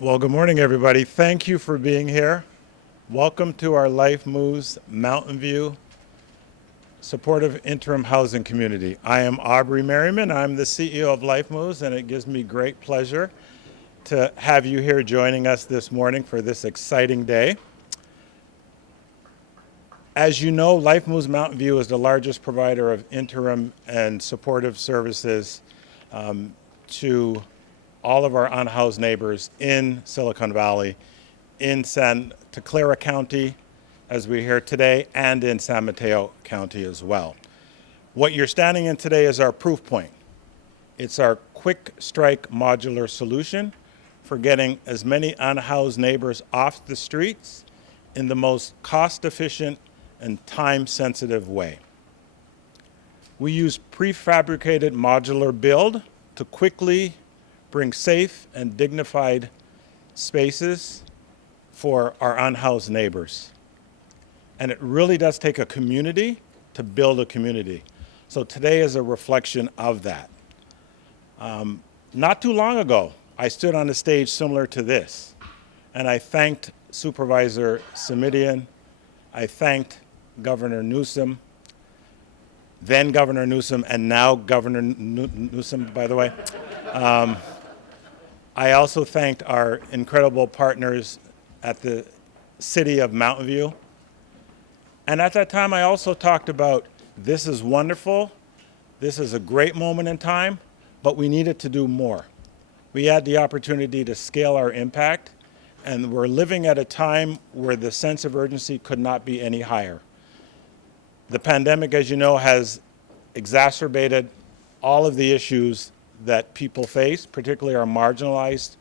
Well, good morning, everybody. Thank you for being here. Welcome to our LifeMoves Mountain View Supportive Interim Housing Community. I am Aubrey Merriman. I'm the CEO of LifeMoves, and it gives me great pleasure to have you here joining us this morning for this exciting day. As you know, LifeMoves Mountain View is the largest provider of interim and supportive services to all of our unhoused neighbors in Silicon Valley, in Santa Clara County, as we hear today, and in San Mateo County as well. What you're standing in today is our proof point. It's our quick strike modular solution for getting as many unhoused neighbors off the streets in the most cost-efficient and time-sensitive way. We use prefabricated modular build to quickly bring safe and dignified spaces for our unhoused neighbors. And it really does take a community to build a community. So today is a reflection of that. Not too long ago, I stood on a stage similar to this, and I thanked Supervisor Simidian. I thanked Governor Newsom, then Governor Newsom, and now Governor Newsom, by the way. I also thanked our incredible partners at the City of Mountain View. And at that time, I also talked about this is wonderful, this is a great moment in time, but we needed to do more. We had the opportunity to scale our impact, and we're living at a time where the sense of urgency could not be any higher. The pandemic, as you know, has exacerbated all of the issues that people face, particularly our marginalized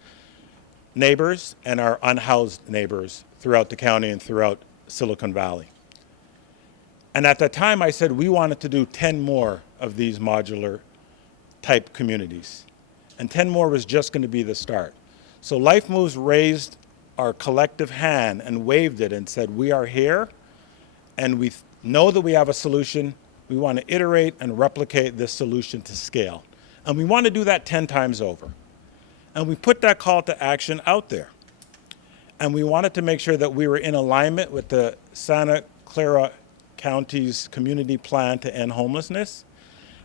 neighbors and our unhoused neighbors throughout the county and throughout Silicon Valley. And at that time, I said we wanted to do 10 more of these modular type communities. And 10 more was just going to be the start. So LifeMoves raised our collective hand and waved it and said, we are here, and we know that we have a solution. We want to iterate and replicate this solution to scale. And we want to do that 10 times over. And we put that call to action out there. And we wanted to make sure that we were in alignment with the Santa Clara County's community plan to end homelessness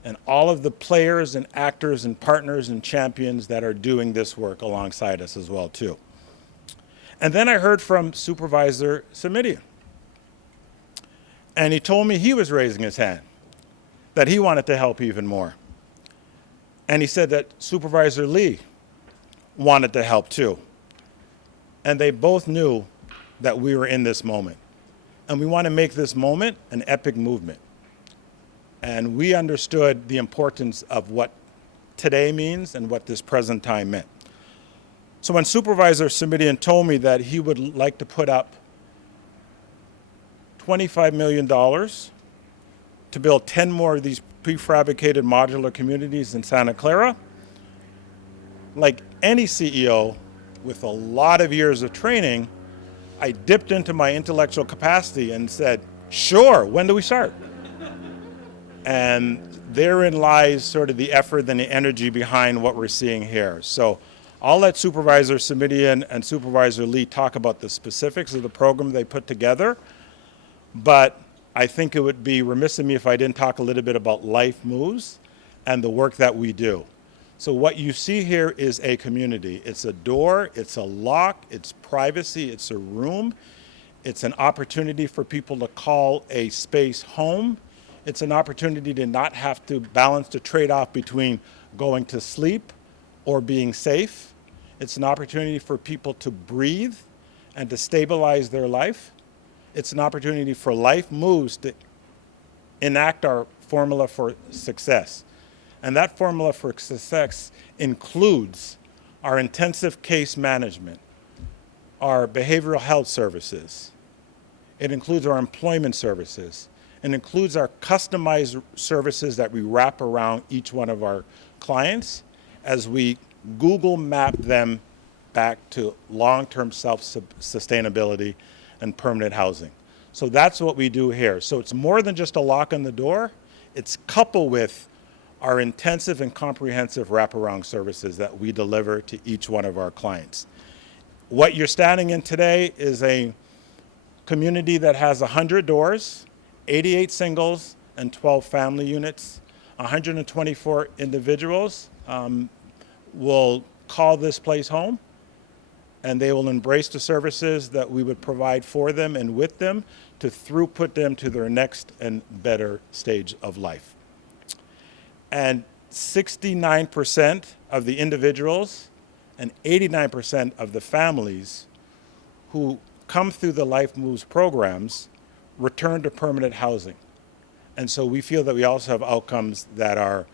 and all of the players and actors and partners and champions that are doing this work alongside us as well, too. And then I heard from Supervisor Simidian. And he told me he was raising his hand, that he wanted to help even more. And he said that Supervisor Lee wanted to help too. And they both knew that we were in this moment. And we want to make this moment an epic movement. And we understood the importance of what today means and what this present time meant. So when Supervisor Simidian told me that he would like to put up $25 million to build 10 more of these prefabricated modular communities in Santa Clara, like any CEO with a lot of years of training, I dipped into my intellectual capacity and said, sure, when do we start? And therein lies sort of the effort and the energy behind what we're seeing here. So I'll let Supervisor Simidian and Supervisor Lee talk about the specifics of the program they put together, but I think it would be remiss of me if I didn't talk a little bit about LifeMoves and the work that we do. So what you see here is a community. It's a door, it's a lock, it's privacy, it's a room. It's an opportunity for people to call a space home. It's an opportunity to not have to balance the trade-off between going to sleep or being safe. It's an opportunity for people to breathe and to stabilize their life. It's an opportunity for LifeMoves to enact our formula for success. And that formula for success includes our intensive case management, our behavioral health services. It includes our employment services. It includes our customized services that we wrap around each one of our clients as we Google map them back to long-term self-sustainability and permanent housing. So that's what we do here. So it's more than just a lock on the door. It's coupled with our intensive and comprehensive wraparound services that we deliver to each one of our clients. What you're standing in today is a community that has 100 doors, 88 singles, and 12 family units. 124 individuals will call this place home, and they will embrace the services that we would provide for them and with them to throughput them to their next and better stage of life. And 69% of the individuals and 89% of the families who come through the LifeMoves programs return to permanent housing. And so we feel that we also have outcomes that are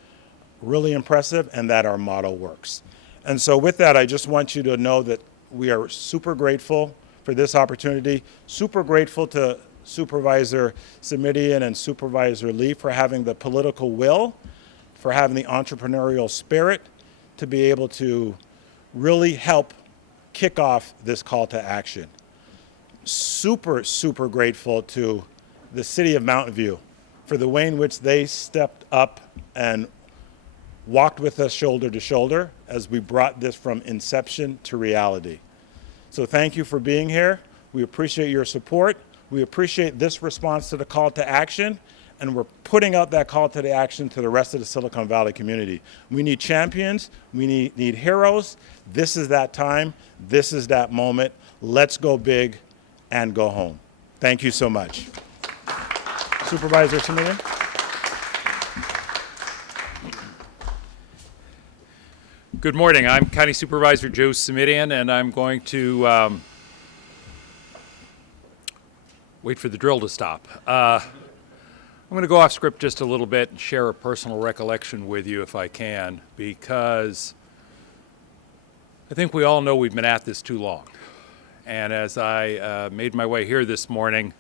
really impressive and that our model works. And so with that, I just want you to know that we are super grateful for this opportunity, super grateful to Supervisor Simidian and Supervisor Lee for having the political will, for having the entrepreneurial spirit to be able to really help kick off this call to action. Super, super grateful to the City of Mountain View for the way in which they stepped up and walked with us shoulder to shoulder as we brought this from inception to reality. So thank you for being here. We appreciate your support. We appreciate this response to the call to action, and we're putting out that call to the action to the rest of the Silicon Valley community. We need champions. We need heroes. This is that time. This is that moment. Let's go big and go home. Thank you so much. Supervisor Simidian. Good morning. I'm County Supervisor Joe Simidian, and I'm going to wait for the drill to stop. I'm going to go off script just a little bit and share a personal recollection with you if I can, because I think we all know we've been at this too long. And as I made my way here this morning,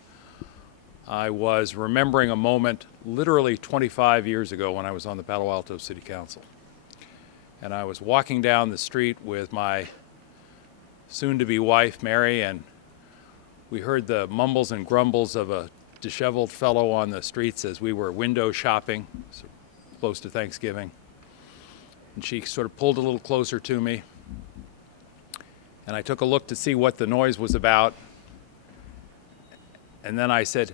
I was remembering a moment literally 25 years ago when I was on the Palo Alto City Council. And I was walking down the street with my soon-to-be wife, Mary, and we heard the mumbles and grumbles of a disheveled fellow on the streets as we were window shopping, so close to Thanksgiving. And she sort of pulled a little closer to me, and I took a look to see what the noise was about. And then I said,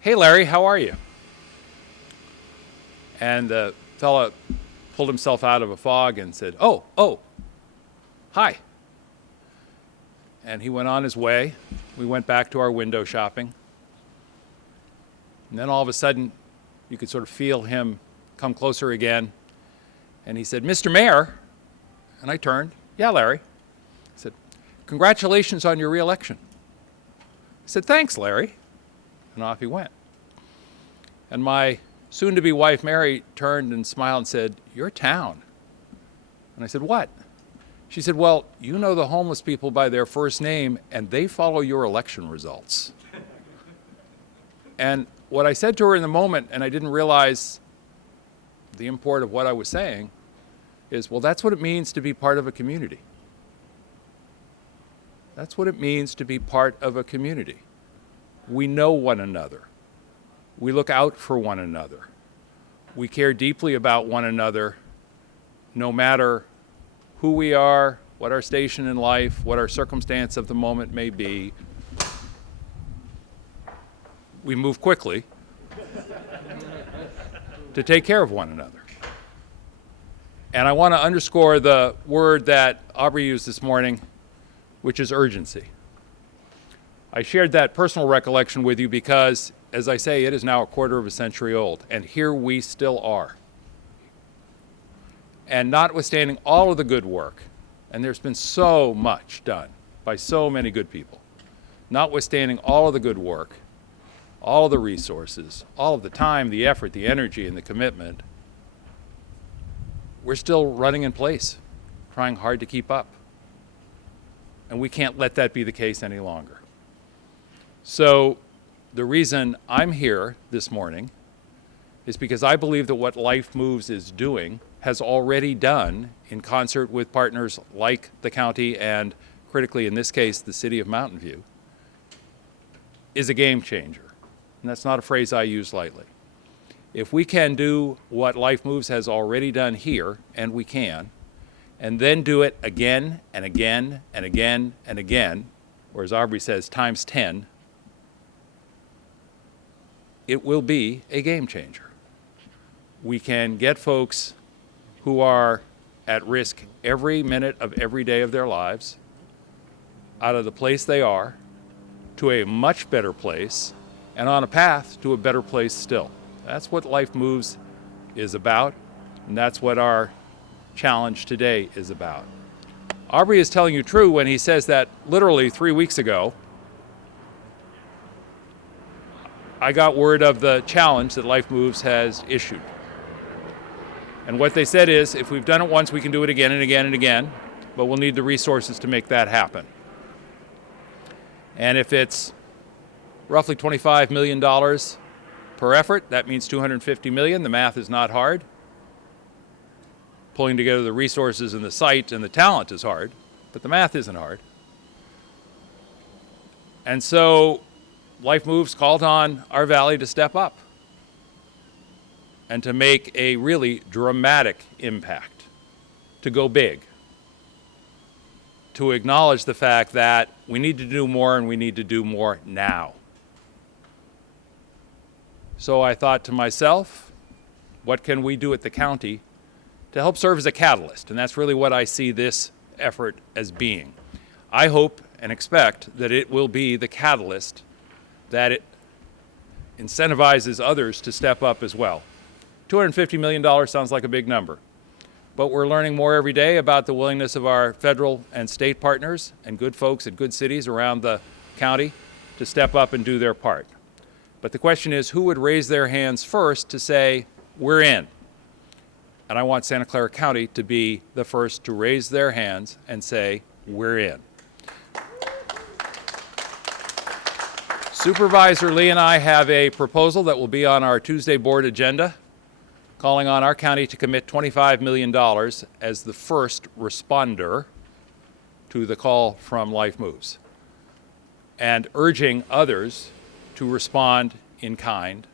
"Hey, Larry, how are you?" And the fella pulled himself out of a fog and said, oh, hi. And he went on his way. We went back to our window shopping. And then all of a sudden, you could sort of feel him come closer again. And he said, "Mr. Mayor." And I turned. "Yeah, Larry." He said, "Congratulations on your reelection." I said, "Thanks, Larry." And off he went. And my soon-to-be wife, Mary, turned and smiled and said, "Your town." And I said, "What?" She said, "Well, you know the homeless people by their first name, and they follow your election results." And what I said to her in the moment, and I didn't realize the import of what I was saying, is, well, that's what it means to be part of a community. That's what it means to be part of a community. We know one another. We look out for one another. We care deeply about one another, no matter who we are, what our station in life, what our circumstance of the moment may be. We move quickly to take care of one another. And I want to underscore the word that Aubrey used this morning, which is urgency. I shared that personal recollection with you because, as I say, it is now a quarter of a century old, and here we still are. And notwithstanding all of the good work, and there's been so much done by so many good people, notwithstanding all of the good work, all of the resources, all of the time, the effort, the energy, and the commitment, we're still running in place, trying hard to keep up. And we can't let that be the case any longer. So the reason I'm here this morning is because I believe that what LifeMoves is doing, has already done in concert with partners like the county and, critically in this case, the City of Mountain View, is a game changer. And that's not a phrase I use lightly. If we can do what LifeMoves has already done here, and we can, and then do it again and again and again and again, or as Aubrey says, times 10, it will be a game changer. We can get folks who are at risk every minute of every day of their lives out of the place they are to a much better place and on a path to a better place still. That's what LifeMoves is about, and that's what our challenge today is about. Aubrey is telling you true when he says that literally 3 weeks ago, I got word of the challenge that LifeMoves has issued. And what they said is, if we've done it once, we can do it again and again and again, but we'll need the resources to make that happen. And if it's roughly $25 million per effort, that means $250 million. The math is not hard. Pulling together the resources and the site and the talent is hard, but the math isn't hard. And so LifeMoves called on our valley to step up and to make a really dramatic impact, to go big, to acknowledge the fact that we need to do more and we need to do more now. So I thought to myself, what can we do at the county to help serve as a catalyst? And that's really what I see this effort as being. I hope and expect that it will be the catalyst that it incentivizes others to step up as well. $250 million sounds like a big number, but we're learning more every day about the willingness of our federal and state partners and good folks at good cities around the county to step up and do their part. But the question is, who would raise their hands first to say, we're in? And I want Santa Clara County to be the first to raise their hands and say, we're in. Supervisor Lee and I have a proposal that will be on our Tuesday board agenda, calling on our county to commit $25 million as the first responder to the call from LifeMoves, and urging others to respond in kind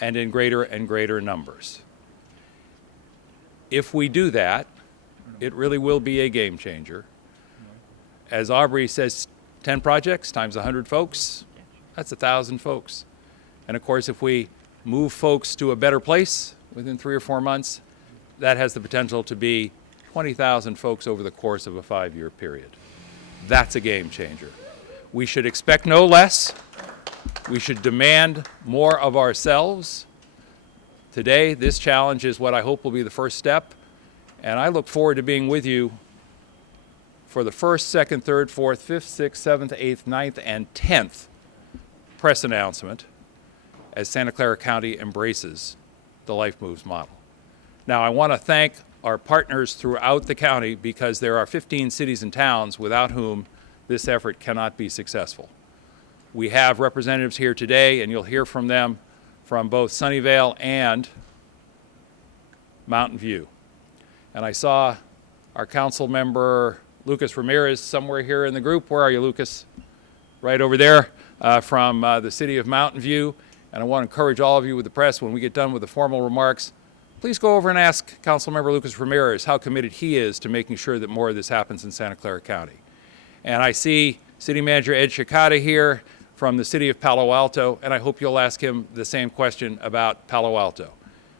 and in greater and greater numbers. If we do that, it really will be a game changer. As Aubrey says, 10 projects times 100 folks, that's 1,000 folks. And of course, if we move folks to a better place within 3 or 4 months, that has the potential to be 20,000 folks over the course of a 5-year period. That's a game changer. We should expect no less. We should demand more of ourselves. Today, this challenge is what I hope will be the first step, and I look forward to being with you for the first, second, third, fourth, fifth, sixth, seventh, eighth, ninth, and 10th press announcement as Santa Clara County embraces the LifeMoves model. Now, I want to thank our partners throughout the county, because there are 15 cities and towns without whom this effort cannot be successful. We have representatives here today, and you'll hear from them from both Sunnyvale and Mountain View. And I saw our council member, Lucas Ramirez, somewhere here in the group. Where are you, Lucas? Right over there from the city of Mountain View. And I want to encourage all of you with the press, when we get done with the formal remarks, please go over and ask Councilmember Lucas Ramirez how committed he is to making sure that more of this happens in Santa Clara County. And I see City Manager Ed Shikata here from the city of Palo Alto, and I hope you'll ask him the same question about Palo Alto.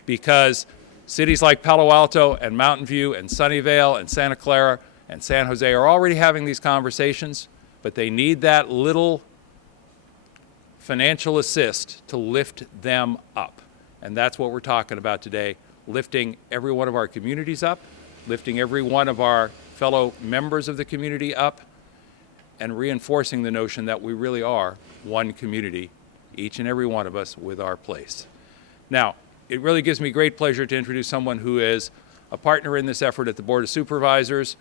Because cities like Palo Alto and Mountain View and Sunnyvale and Santa Clara and San Jose are already having these conversations, but they need that little financial assist to lift them up. And that's what we're talking about today, lifting every one of our communities up, lifting every one of our fellow members of the community up, and reinforcing the notion that we really are one community, each and every one of us with our place. Now, it really gives me great pleasure to introduce someone who is a partner in this effort at the Board of Supervisors,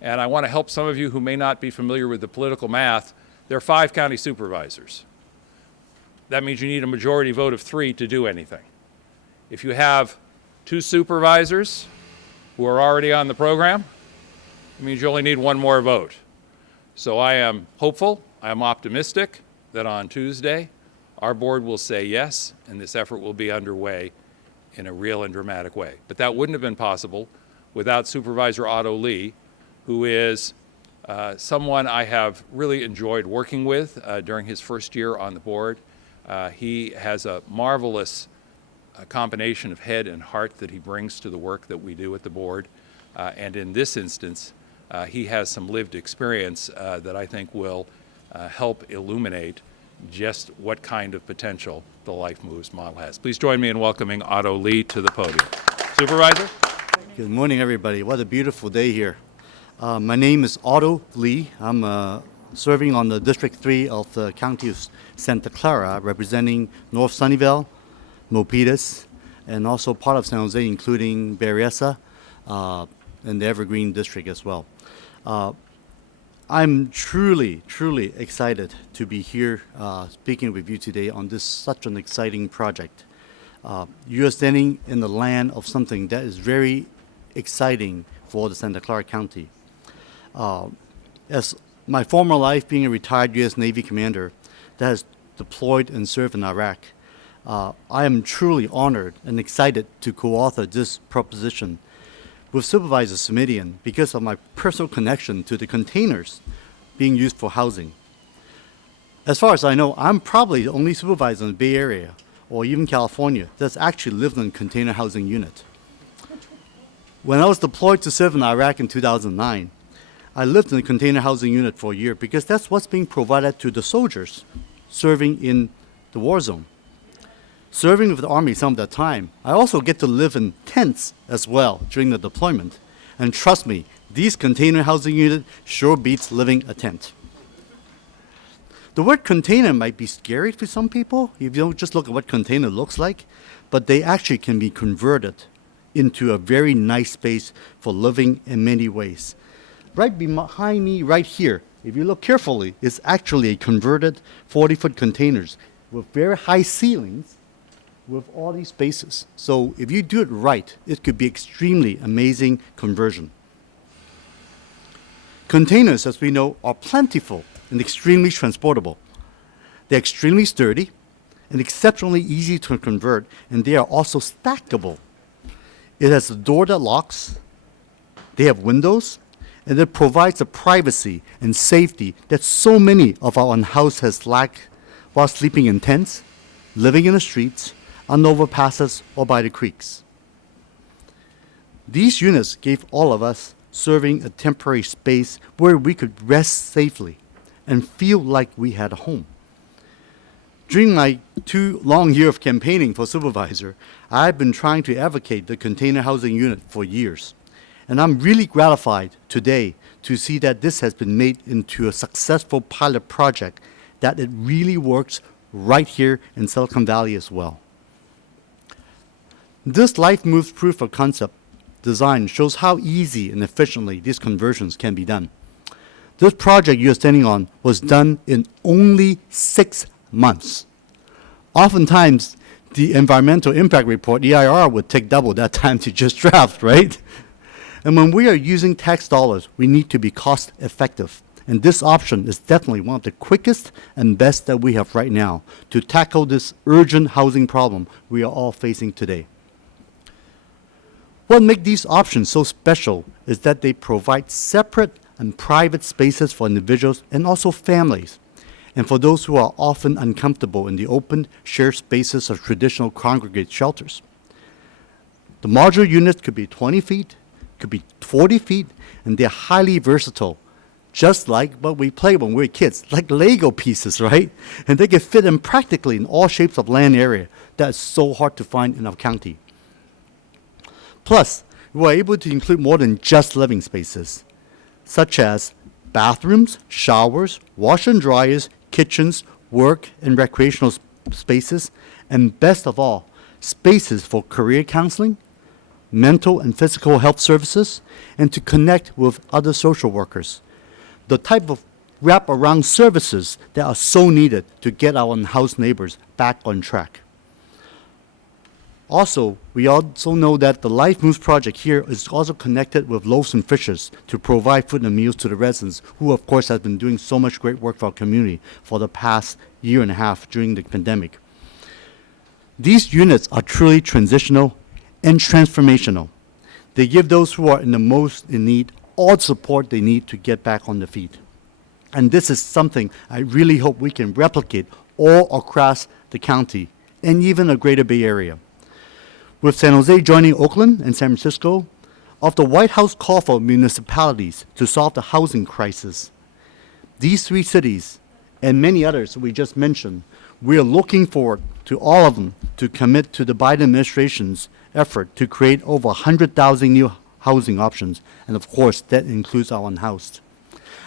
and I want to help some of you who may not be familiar with the political math. There are 5 county supervisors. That means you need a majority vote of 3 to do anything. If you have 2 supervisors who are already on the program, it means you only need 1 more vote. So I am hopeful, I am optimistic that on Tuesday, our board will say yes, and this effort will be underway in a real and dramatic way. But that wouldn't have been possible without Supervisor Otto Lee, who is someone I have really enjoyed working with during his first year on the board. He has a marvelous combination of head and heart that he brings to the work that we do at the board. And in this instance, he has some lived experience that I think will help illuminate just what kind of potential the LifeMoves model has. Please join me in welcoming Otto Lee to the podium. Supervisor? Good morning, everybody. What a beautiful day here. My name is Otto Lee. I'm serving on the District 3 of the County of Santa Clara, representing North Sunnyvale, Milpitas, and also part of San Jose, including Berryessa, and the Evergreen District as well. I'm truly, truly excited to be here speaking with you today on this such an exciting project. You are standing in the land of something that is very exciting for the Santa Clara County. As my former life being a retired U.S. Navy commander that has deployed and served in Iraq, I am truly honored and excited to co-author this proposition with Supervisor Simidian because of my personal connection to the containers being used for housing. As far as I know, I'm probably the only supervisor in the Bay Area or even California that's actually lived in a container housing unit. When I was deployed to serve in Iraq in 2009, I lived in a container housing unit for a year because that's what's being provided to the soldiers serving in the war zone. Serving with the Army some of that time, I also get to live in tents as well during the deployment. And trust me, these container housing units sure beats living a tent. The word container might be scary to some people if you don't just look at what container looks like, but they actually can be converted into a very nice space for living in many ways. Right behind me, right here, if you look carefully, is actually a converted 40-foot containers with very high ceilings with all these spaces. So if you do it right, it could be extremely amazing conversion. Containers, as we know, are plentiful and extremely transportable. They're extremely sturdy and exceptionally easy to convert, and they are also stackable. It has a door that locks, they have windows, and it provides the privacy and safety that so many of our unhoused has lacked while sleeping in tents, living in the streets, on overpasses, or by the creeks. These units gave all of us serving a temporary space where we could rest safely and feel like we had a home. During my 2 long years of campaigning for supervisor, I've been trying to advocate the container housing unit for years. And I'm really gratified today to see that this has been made into a successful pilot project, that it really works right here in Silicon Valley as well. This LifeMoves proof of concept design shows how easy and efficiently these conversions can be done. This project you're standing on was done in only 6 months. Oftentimes, the environmental impact report, EIR, would take double that time to just draft, right? And when we are using tax dollars, we need to be cost effective. And this option is definitely one of the quickest and best that we have right now to tackle this urgent housing problem we are all facing today. What makes these options so special is that they provide separate and private spaces for individuals and also families, and for those who are often uncomfortable in the open, shared spaces of traditional congregate shelters. The modular units could be 20 feet, could be 40 feet, and they're highly versatile, just like what we play when we're kids, like Lego pieces, right? And they can fit in practically in all shapes of land area that is so hard to find in our county. Plus, we were able to include more than just living spaces, such as bathrooms, showers, washer and dryers, kitchens, work and recreational spaces, and best of all, spaces for career counseling, mental and physical health services, and to connect with other social workers. The type of wraparound services that are so needed to get our unhoused neighbors back on track. Also, we also know that the LifeMoves project here is also connected with Loaves and Fishes to provide food and meals to the residents, who of course have been doing so much great work for our community for the past year and a half during the pandemic. These units are truly transitional and transformational. They give those who are in the most in need all the support they need to get back on their feet. And this is something I really hope we can replicate all across the county and even the greater Bay Area. With San Jose joining Oakland and San Francisco, of the White House call for municipalities to solve the housing crisis, these three cities and many others we just mentioned, we are looking forward to all of them to commit to the Biden administration's effort to create over 100,000 new housing options, and of course that includes our unhoused.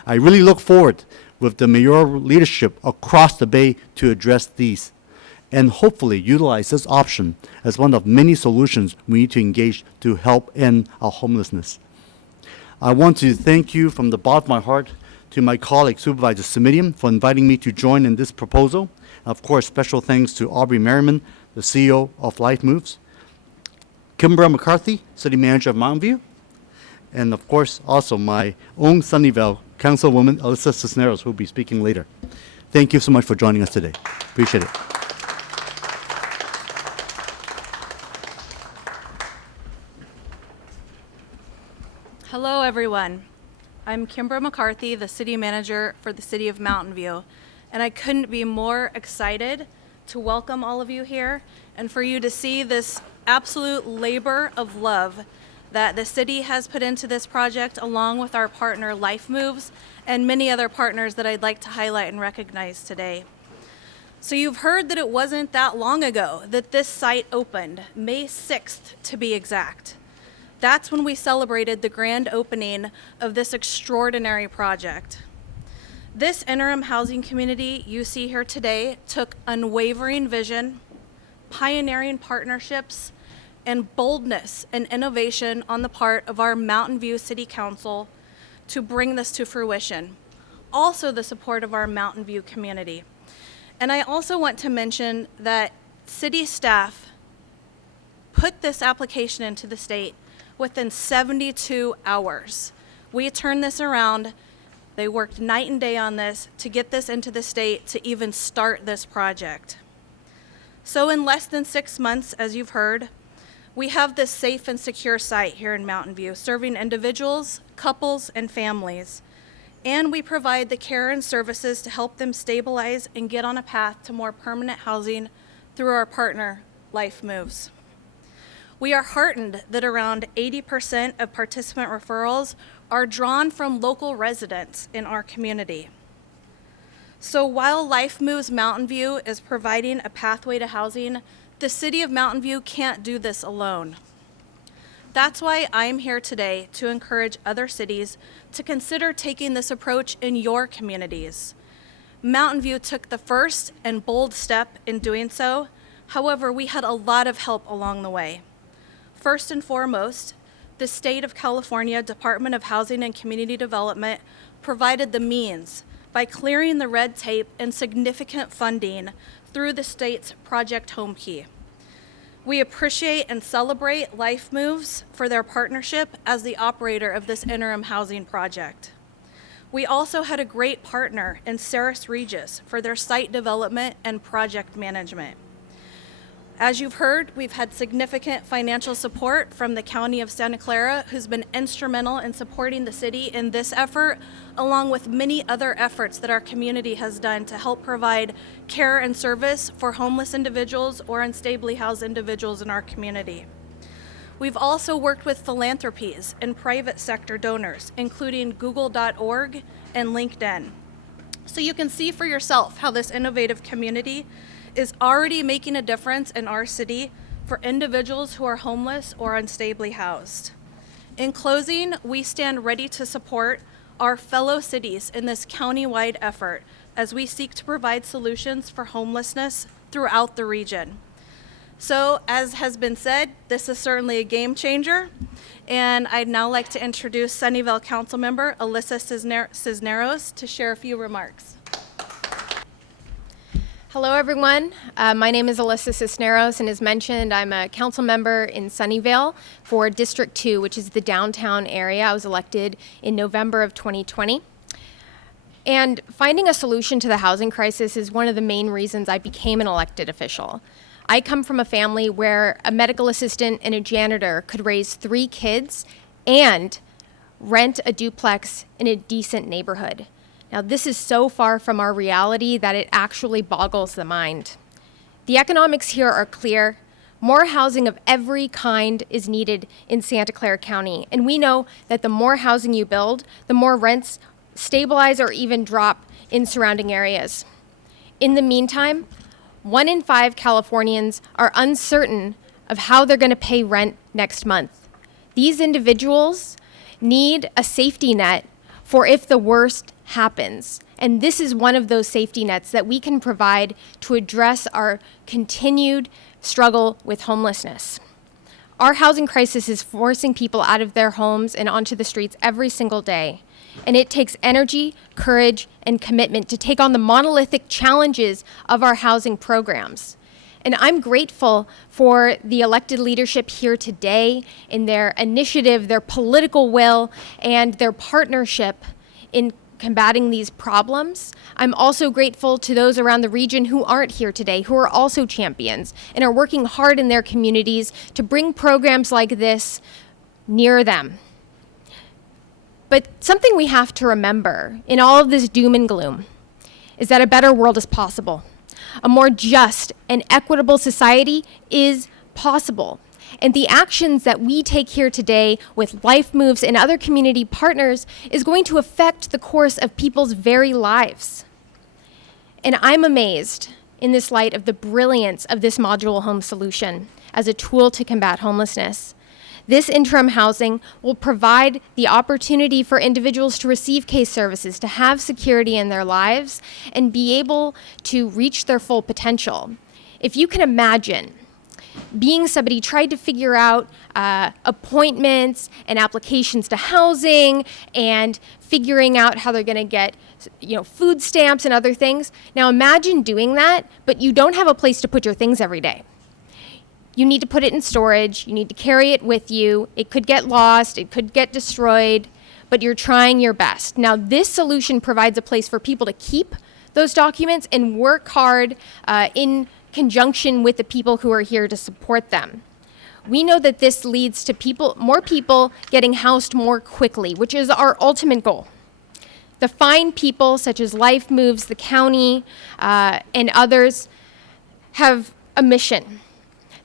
I really look forward with the mayoral leadership across the Bay to address these and hopefully utilize this option as one of many solutions we need to engage to help end our homelessness. I want to thank you from the bottom of my heart to my colleague Supervisor Simidian for inviting me to join in this proposal. Of course, special thanks to Aubrey Merriman, the CEO of LifeMoves, Kimber McCarthy, City Manager of Mountain View, and of course also my own Sunnyvale Councilwoman Alyssa Crisneros, who will be speaking later. Thank you so much for joining us today. Appreciate it. Hello, everyone. I'm Kimber McCarthy, the City Manager for the City of Mountain View, and I couldn't be more excited to welcome all of you here and for you to see this absolute labor of love that the city has put into this project, along with our partner LifeMoves and many other partners that I'd like to highlight and recognize today. So you've heard that it wasn't that long ago that this site opened, May 6th to be exact. That's when we celebrated the grand opening of this extraordinary project. This interim housing community you see here today took unwavering vision, pioneering partnerships, and boldness and innovation on the part of our Mountain View City Council to bring this to fruition. Also the support of our Mountain View community. And I also want to mention that city staff put this application into the state within 72 hours. We turned this around. They worked night and day on this to get this into the state to even start this project. So in less than 6 months, as you've heard, we have this safe and secure site here in Mountain View, serving individuals, couples, and families. And we provide the care and services to help them stabilize and get on a path to more permanent housing through our partner, LifeMoves. We are heartened that around 80% of participant referrals are drawn from local residents in our community. So while LifeMoves Mountain View is providing a pathway to housing, the City of Mountain View can't do this alone. That's why I'm here today to encourage other cities to consider taking this approach in your communities. Mountain View took the first and bold step in doing so. However, we had a lot of help along the way. First and foremost, the State of California Department of Housing and Community Development provided the means by clearing the red tape and significant funding through the state's Project Home Key. We appreciate and celebrate LifeMoves for their partnership as the operator of this interim housing project. We also had a great partner in Saris Regis for their site development and project management. As you've heard, we've had significant financial support from the County of Santa Clara, who's been instrumental in supporting the city in this effort, along with many other efforts that our community has done to help provide care and service for homeless individuals or unstably housed individuals in our community. We've also worked with philanthropies and private sector donors, including Google.org and LinkedIn. So you can see for yourself how this innovative community is already making a difference in our city for individuals who are homeless or unstably housed. In closing, we stand ready to support our fellow cities in this county-wide effort as we seek to provide solutions for homelessness throughout the region. So, as has been said, this is certainly a game changer, and I'd now like to introduce Sunnyvale Councilmember Alyssa Crisneros to share a few remarks. Hello, everyone. My name is Alyssa Crisneros, and as mentioned, I'm a council member in Sunnyvale for District 2, which is the downtown area. I was elected in November of 2020. And finding a solution to the housing crisis is one of the main reasons I became an elected official. I come from a family where a medical assistant and a janitor could raise 3 kids and rent a duplex in a decent neighborhood. Now, this is so far from our reality that it actually boggles the mind. The economics here are clear. More housing of every kind is needed in Santa Clara County, and we know that the more housing you build, the more rents stabilize or even drop in surrounding areas. In the meantime, 1 in 5 Californians are uncertain of how they're going to pay rent next month. These individuals need a safety net for if the worst happens. And this is one of those safety nets that we can provide to address our continued struggle with homelessness. Our housing crisis is forcing people out of their homes and onto the streets every single day. And it takes energy, courage, and commitment to take on the monolithic challenges of our housing programs. And I'm grateful for the elected leadership here today in their initiative, their political will, and their partnership in combating these problems. I'm also grateful to those around the region who aren't here today, who are also champions and are working hard in their communities to bring programs like this near them. But something we have to remember in all of this doom and gloom is that a better world is possible. A more just and equitable society is possible. And the actions that we take here today with LifeMoves and other community partners is going to affect the course of people's very lives. And I'm amazed in this light of the brilliance of this modular home solution as a tool to combat homelessness. This interim housing will provide the opportunity for individuals to receive case services, to have security in their lives, and be able to reach their full potential. If you can imagine being somebody tried to figure out appointments and applications to housing and figuring out how they're going to get food stamps and other things. Now imagine doing that, but you don't have a place to put your things every day. You need to put it in storage, you need to carry it with you, it could get lost, it could get destroyed, but you're trying your best. Now this solution provides a place for people to keep those documents and work hard in conjunction with the people who are here to support them. We know that this leads to more people getting housed more quickly, which is our ultimate goal. The fine people such as LifeMoves, the county, and others have a mission.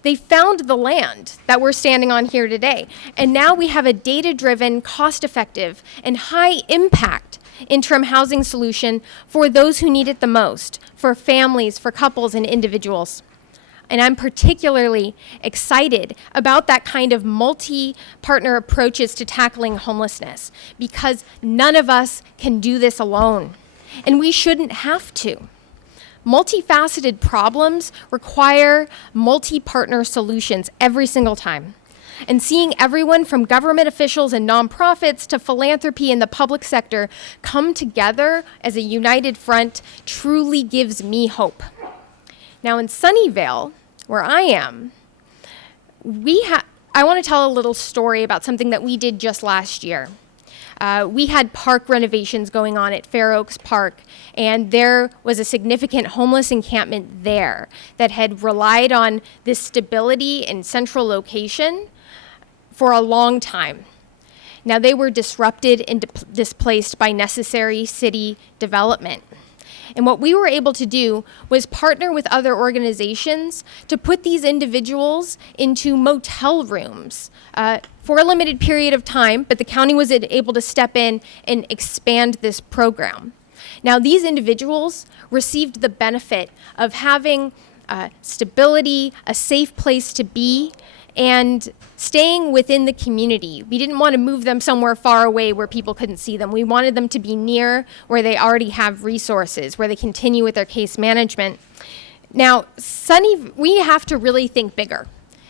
They found the land that we're standing on here today, and now we have a data-driven, cost-effective, and high-impact interim housing solution for those who need it the most, for families, for couples, and individuals. And I'm particularly excited about that kind of multi-partner approaches to tackling homelessness, because none of us can do this alone, and we shouldn't have to. Multifaceted problems require multi-partner solutions every single time. And seeing everyone from government officials and nonprofits to philanthropy in the public sector come together as a united front truly gives me hope. Now in Sunnyvale, where I am, I want to tell a little story about something that we did just last year. We had park renovations going on at Fair Oaks Park, and there was a significant homeless encampment there that had relied on this stability and central location for a long time. Now they were disrupted and displaced by necessary city development. And what we were able to do was partner with other organizations to put these individuals into motel rooms for a limited period of time, but the county was able to step in and expand this program. Now, these individuals received the benefit of having stability, a safe place to be, and staying within the community. We didn't want to move them somewhere far away where people couldn't see them. We wanted them to be near where they already have resources, where they continue with their case management. Now, we have to really think bigger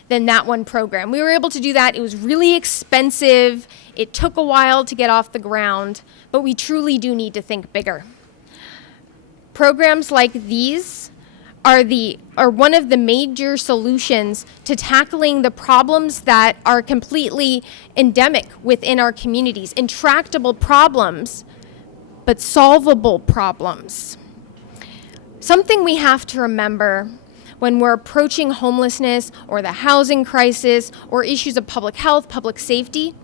than that one program. We were able to do that. It was really expensive. It took a while to get off the ground, but we truly do need to think bigger. Programs like these are one of the major solutions to tackling the problems that are completely endemic within our communities, intractable problems, but solvable problems. Something we have to remember when we're approaching homelessness or the housing crisis or issues of public health, public safety,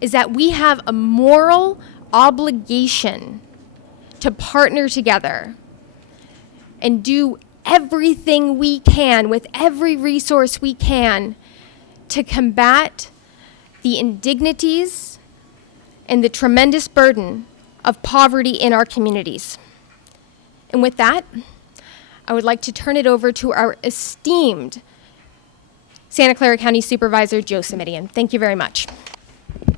is that we have a moral obligation to partner together and do everything we can with every resource we can to combat the indignities and the tremendous burden of poverty in our communities. And with that, I would like to turn it over to our esteemed Santa Clara County Supervisor Joe Simidian. Thank you very much.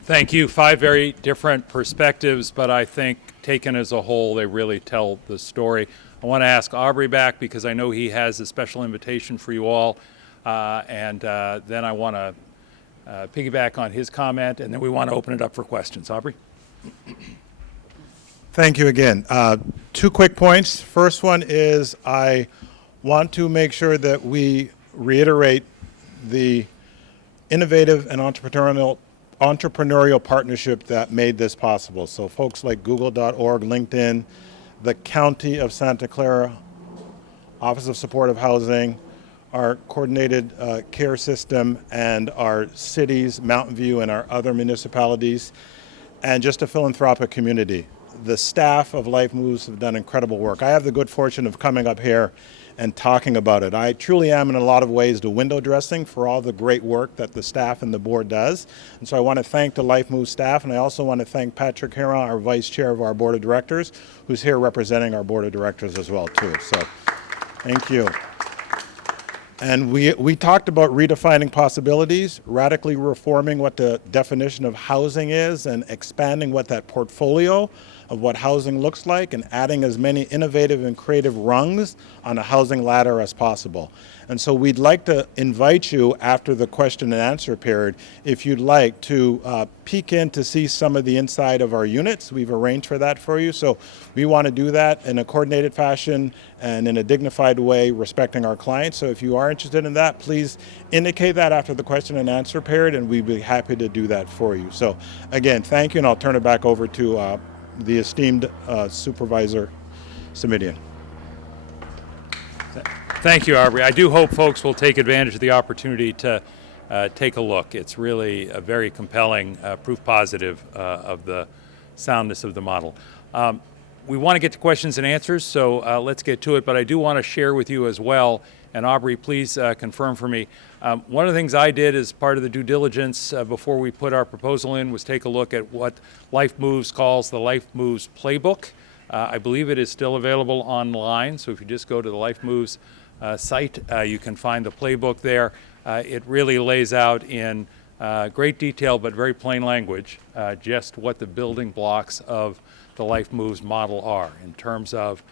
Thank you. 5 very different perspectives, but I think taken as a whole, they really tell the story. I want to ask Aubrey back because I know he has a special invitation for you all, and then I want to piggyback on his comment, and then we want to open it up for questions. Aubrey? Thank you again. 2 quick points. First one is I want to make sure that we reiterate the innovative and entrepreneurial partnership that made this possible. So folks like Google.org, LinkedIn, the County of Santa Clara, Office of Supportive Housing, our coordinated care system, and our cities, Mountain View, and our other municipalities, and just a philanthropic community. The staff of LifeMoves have done incredible work. I have the good fortune of coming up here and talking about it. I truly am in a lot of ways the window dressing for all the great work that the staff and the board does. And so I want to thank the LifeMoves staff, and I also want to thank Patrick Heron, our vice chair of our board of directors, who's here representing our board of directors as well too. So thank you. And we talked about redefining possibilities, radically reforming what the definition of housing is, and expanding what that portfolio of what housing looks like, and adding as many innovative and creative rungs on a housing ladder as possible. And so we'd like to invite you after the question and answer period, if you'd like to peek in to see some of the inside of our units. We've arranged for that for you. So we want to do that in a coordinated fashion and in a dignified way, respecting our clients. So if you are interested in that, please indicate that after the question and answer period, and we'd be happy to do that for you. So again, thank you, and I'll turn it back over to the esteemed Supervisor Simidian. Thank you, Aubrey. I do hope folks will take advantage of the opportunity to take a look. It's really a very compelling proof positive of the soundness of the model. We want to get to questions and answers, so let's get to it, but I do want to share with you as well, and Aubrey, please confirm for me. One of the things I did as part of the due diligence before we put our proposal in was take a look at what LifeMoves calls the LifeMoves Playbook. I believe it is still available online, so if you just go to the LifeMoves site, you can find the playbook there. It really lays out in great detail but very plain language just what the building blocks of the LifeMoves model are in terms of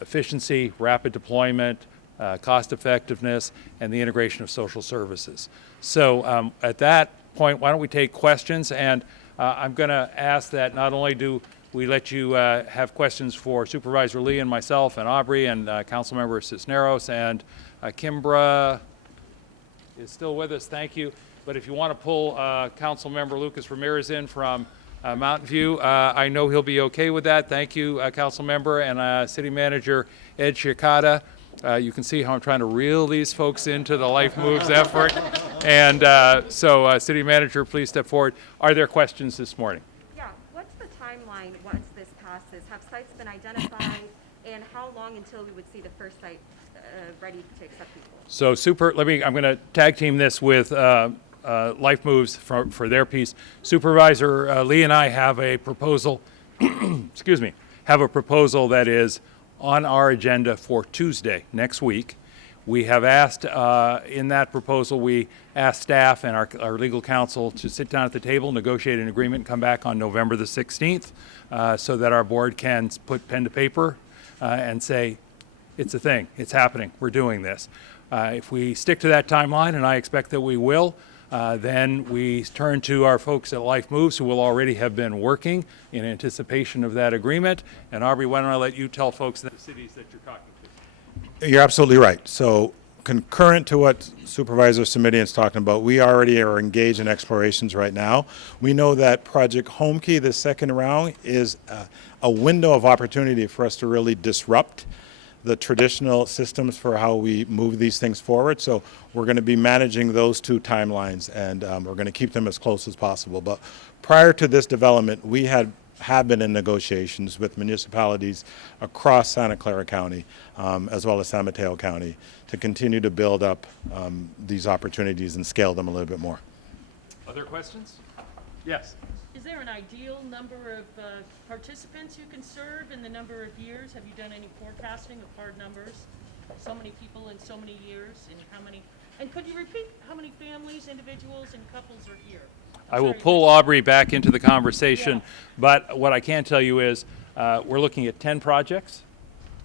efficiency, rapid deployment, cost effectiveness, and the integration of social services. So at that point, why don't we take questions? And I'm going to ask that not only do we let you have questions for Supervisor Lee and myself and Aubrey and Councilmember Cisneros, and Kimber is still with us, thank you. But if you want to pull Councilmember Lucas Ramirez in from Mountain View, I know he'll be okay with that. Thank you, Councilmember, and City Manager Ed Shikata. You can see how I'm trying to reel these folks into the LifeMoves effort. And so City Manager, please step forward. Are there questions this morning? What's the timeline once this passes? Have sites been identified, and how long until we would see the first site ready to accept people? So I'm going to tag team this with LifeMoves for their piece. Supervisor Lee and I have a proposal, excuse me, have a proposal that is on our agenda for Tuesday next week. We have asked, in that proposal, we asked staff and our legal counsel to sit down at the table, negotiate an agreement, and come back on November the 16th so that our board can put pen to paper and say, it's a thing, it's happening, we're doing this. If we stick to that timeline, and I expect that we will, then we turn to our folks at LifeMoves, who will already have been working in anticipation of that agreement. And Aubrey, why don't I let you tell folks in the cities that you're talking to? You're absolutely right. So concurrent to what Supervisor Simidian is talking about, we already are engaged in explorations right now. We know that Project Home Key, the second round, is a window of opportunity for us to really disrupt the traditional systems for how we move these things forward. So we're going to be managing those two timelines, and we're going to keep them as close as possible. But prior to this development, we have been in negotiations with municipalities across Santa Clara County, as well as San Mateo County, to continue to build up these opportunities and scale them a little bit more. Other questions? Yes. Is there an ideal number of participants you can serve in the number of years? Have you done any forecasting of hard numbers? So many people in so many years, and how many? And could you repeat how many families, individuals, and couples are here? I will pull Aubrey back into the conversation, but what I can tell you is we're looking at 10 projects,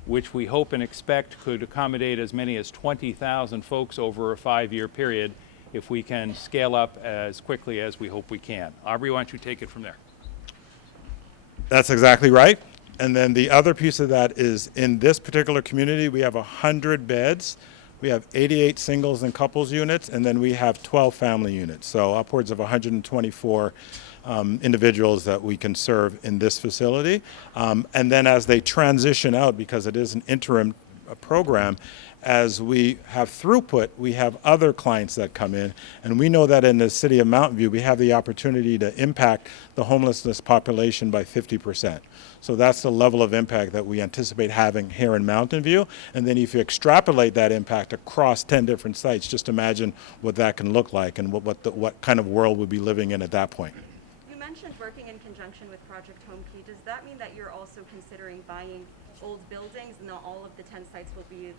which we hope and expect could accommodate as many as 20,000 folks over a 5-year period if we can scale up as quickly as we hope we can. Aubrey, why don't you take it from there? That's exactly right. And then the other piece of that is in this particular community, we have 100 beds. We have 88 singles and couples units, and then we have 12 family units. So upwards of 124 individuals that we can serve in this facility. And then as they transition out, because it is an interim program, as we have throughput, we have other clients that come in, and we know that in the city of Mountain View, we have the opportunity to impact the homelessness population by 50%. So that's the level of impact that we anticipate having here in Mountain View. And then if you extrapolate that impact across 10 different sites, just imagine what that can look like and what kind of world we'll be living in at that point. You mentioned working in conjunction with Project Home Key. Does that mean that you're also considering buying old buildings, and not all of the 10 sites will be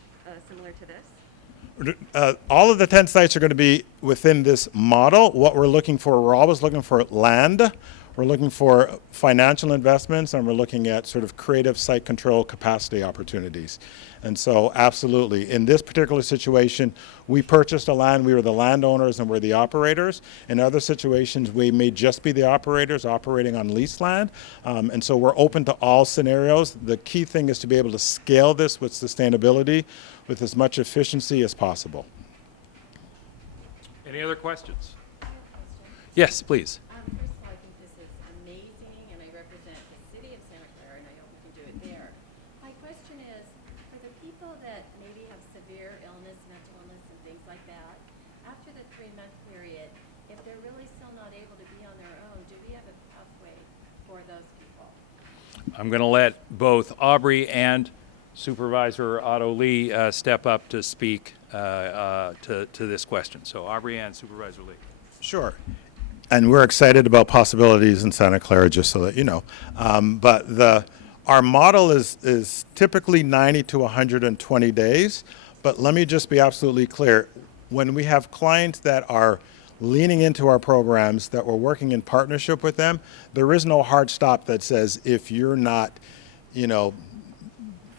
similar to this? All of the 10 sites are going to be within this model. What we're looking for, we're always looking for land. We're looking for financial investments, and we're looking at sort of creative site control capacity opportunities. And so absolutely, in this particular situation, we purchased the land, we were the landowners and we're the operators. In other situations, we may just be the operators operating on leased land. And so we're open to all scenarios. The key thing is to be able to scale this with sustainability with as much efficiency as possible. Any other questions? Yes, please. First of all, I think this is amazing, and I represent the city of Santa Clara, and I hope we can do it there. My question is, for the people that maybe have severe illness, mental illness, and things like that, after the 3-month period, if they're really still not able to be on their own, do we have a pathway for those people? I'm going to let both Aubrey and Supervisor Otto Lee step up to speak to this question. So Aubrey and Supervisor Lee. Sure. And we're excited about possibilities in Santa Clara, just so that you know. But our model is typically 90 to 120 days. But let me just be absolutely clear. When we have clients that are leaning into our programs, that we're working in partnership with them, there is no hard stop that says if you're not,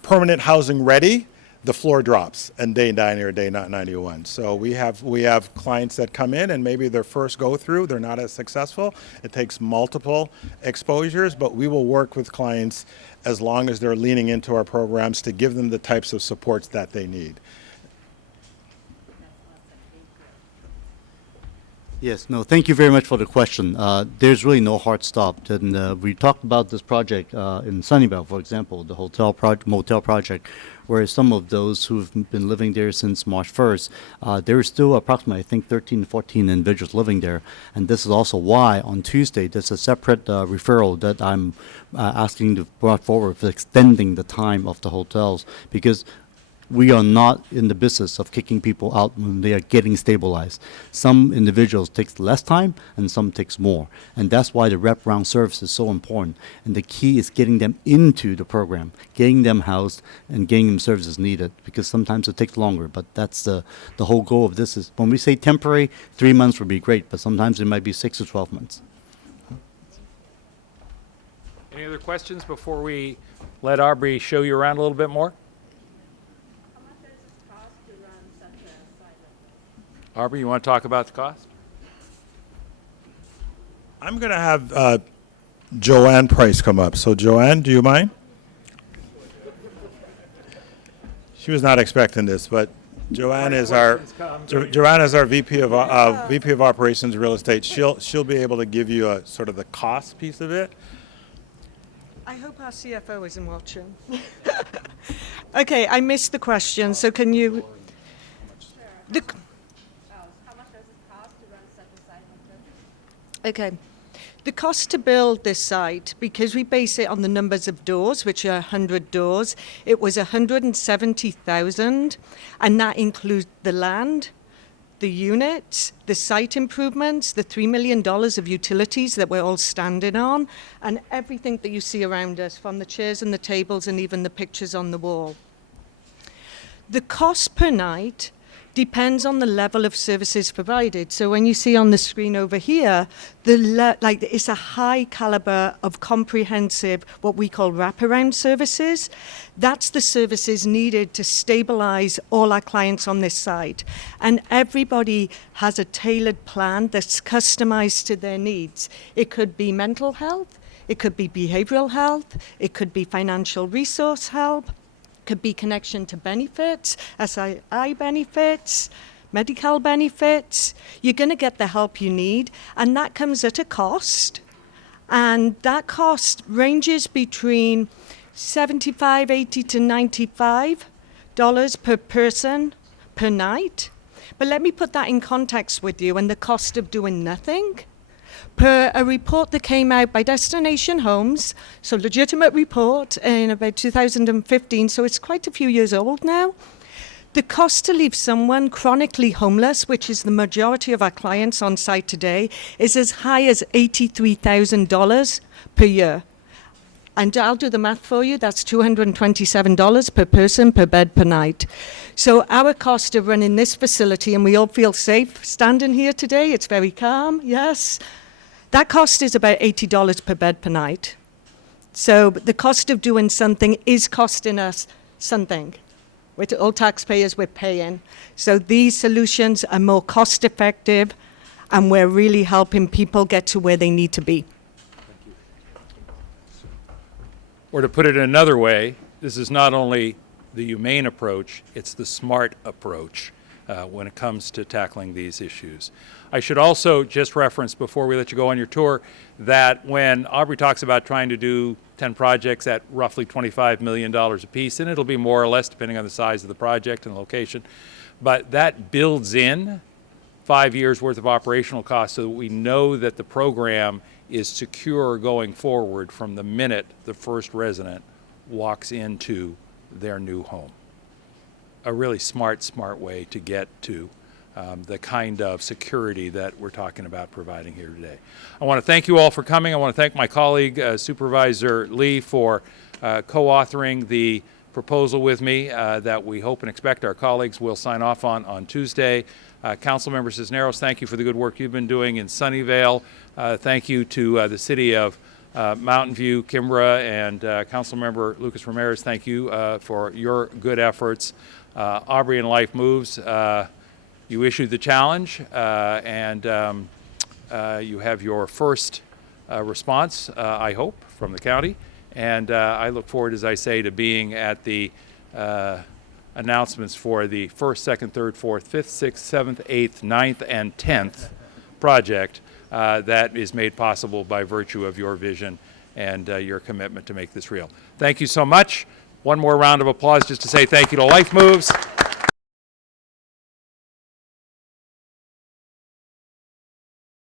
permanent housing ready, the floor drops and day 90 or day 91. So we have clients that come in and maybe their first go through, they're not as successful. It takes multiple exposures, but we will work with clients as long as they're leaning into our programs to give them the types of supports that they need. Yes, no, thank you very much for the question. There's really no hard stop. And we talked about this project in Sunnyvale, for example, the motel project, where some of those who've been living there since March 1st, there is still approximately, I think, 13 to 14 individuals living there. And this is also why on Tuesday, there's a separate referral that I'm asking to brought forward for extending the time of the hotels, because we are not in the business of kicking people out when they are getting stabilized. Some individuals takes less time and some takes more. And that's why the wraparound service is so important. And the key is getting them into the program, getting them housed and getting them services needed, because sometimes it takes longer. But that's the whole goal of this is when we say temporary, 3 months would be great, but sometimes it might be 6 to 12 months. Any other questions before we let Aubrey show you around a little bit more? Aubrey, you want to talk about the cost? I'm going to have Joanne Price come up. So Joanne, do you mind? She was not expecting this, but Joanne is our VP of Operations Real Estate. She'll be able to give you a sort of the cost piece of it. I hope our CFO isn't watching. Okay, I missed the question, so can you? The, How much does it cost to run such a site like this? okay. The cost to build this site, because we base it on the numbers of doors, which are 100 doors, it was 170,000, and that includes the land, the units, the site improvements, the $3 million of utilities that we're all standing on, and everything that you see around us, from the chairs and the tables and even the pictures on the wall. The cost per night depends on the level of services provided. So when you see on the screen over here, it's a high caliber of comprehensive, what we call wraparound services. That's the services needed to stabilize all our clients on this site. And everybody has a tailored plan that's customized to their needs. It could be mental health, it could be behavioral health, it could be financial resource help, could be connection to benefits, SII benefits, medical benefits. You're going to get the help you need, and that comes at a cost. And that cost ranges between $75, $80 to $95 per person per night. But let me put that in context with you and the cost of doing nothing. Per a report that came out by Destination Homes, so legitimate report in about 2015, so it's quite a few years old now. The cost to leave someone chronically homeless, which is the majority of our clients on site today, is as high as $83,000 per year. And I'll do the math for you. That's $227 per person, per bed, per night. So our cost of running this facility, and we all feel safe standing here today, it's very calm, yes. That cost is about $80 per bed per night. So the cost of doing something is costing us something. We're all taxpayers, we're paying. So these solutions are more cost effective, and we're really helping people get to where they need to be. Or to put it another way, this is not only the humane approach, it's the smart approach when it comes to tackling these issues. I should also just reference, before we let you go on your tour, that when Aubrey talks about trying to do 10 projects at roughly $25 million apiece, and it'll be more or less depending on the size of the project and the location, but that builds in 5 years worth of operational costs so that we know that the program is secure going forward from the minute the first resident walks into their new home. A really smart way to get to the kind of security that we're talking about providing here today. I want to thank you all for coming. I want to thank my colleague, Supervisor Lee, for co-authoring the proposal with me that we hope and expect our colleagues will sign off on Tuesday. Councilmember Cisneros, thank you for the good work you've been doing in Sunnyvale. Thank you to the City of Mountain View, Kimber, and Councilmember Lucas Ramirez, thank you for your good efforts. Aubrey and LifeMoves, you issued the challenge, and you have your first response, I hope, from the county. And I look forward, as I say, to being at the announcements for the 1st, 2nd, 3rd, 4th, 5th, 6th, 7th, 8th, 9th, and 10th project that is made possible by virtue of your vision and your commitment to make this real. Thank you so much. One more round of applause just to say thank you to LifeMoves.